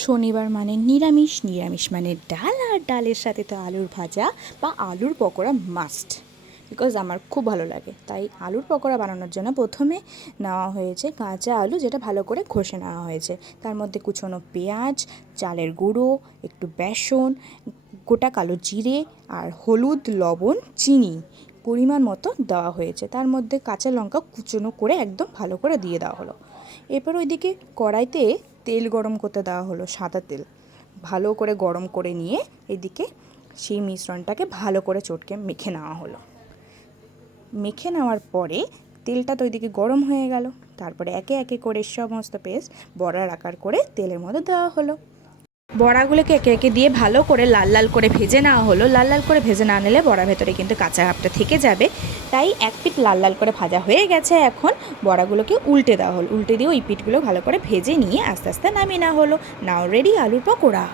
শনিবার মানে নিরামিষ, নিরামিষ মানে ডাল, আর ডালের সাথে তো আলুর ভাজা বা আলুর পকোড়া মাস্ট। বিকজ আমার খুব ভালো লাগে। তাই আলুর পকোড়া বানানোর জন্য প্রথমে নেওয়া হয়েছে কাঁচা আলু, যেটা ভালো করে ঘষে নেওয়া হয়েছে। তার মধ্যে কুচনো পেঁয়াজ, চালের গুঁড়ো, একটু বেসন, গোটা কালো জিরে আর হলুদ, লবণ, চিনি পরিমাণ মতো দেওয়া হয়েছে। তার মধ্যে কাঁচা লঙ্কা কুচনো করে একদম ভালো করে দিয়ে দেওয়া হলো। এরপর ওইদিকে কড়াইতে তেল গরম করতে দেওয়া হলো, সাদা তেল ভালো করে গরম করে নিয়ে এদিকে সেই মিশ্রণটাকে ভালো করে চটকে মেখে নেওয়া হলো। মেখে নেওয়ার পরে তেলটা তো ওইদিকে গরম হয়ে গেল। তারপরে একে একে করে সমস্ত পেস্ট বড়ার আকার করে তেলের মধ্যে দেওয়া হলো। বড়াগুলোকে একে একে দিয়ে ভালো করে লাল লাল করে ভেজে নেওয়া হলো। লাল লাল করে ভেজে না নিলে বড়ার ভেতরে কিন্তু কাঁচা ভাবটা থেকে যাবে। তাই এক পিঠ লাল লাল করে ভাজা হয়ে গেছে। এখন বড়াগুলোকে উল্টে দেওয়া হলো। উল্টে দিয়ে ওই পিঠগুলো ভালো করে ভেজে নিয়ে আস্তে আস্তে নামিয়ে নেওয়া হলো। নাও রেডি আলুর পকোড়া।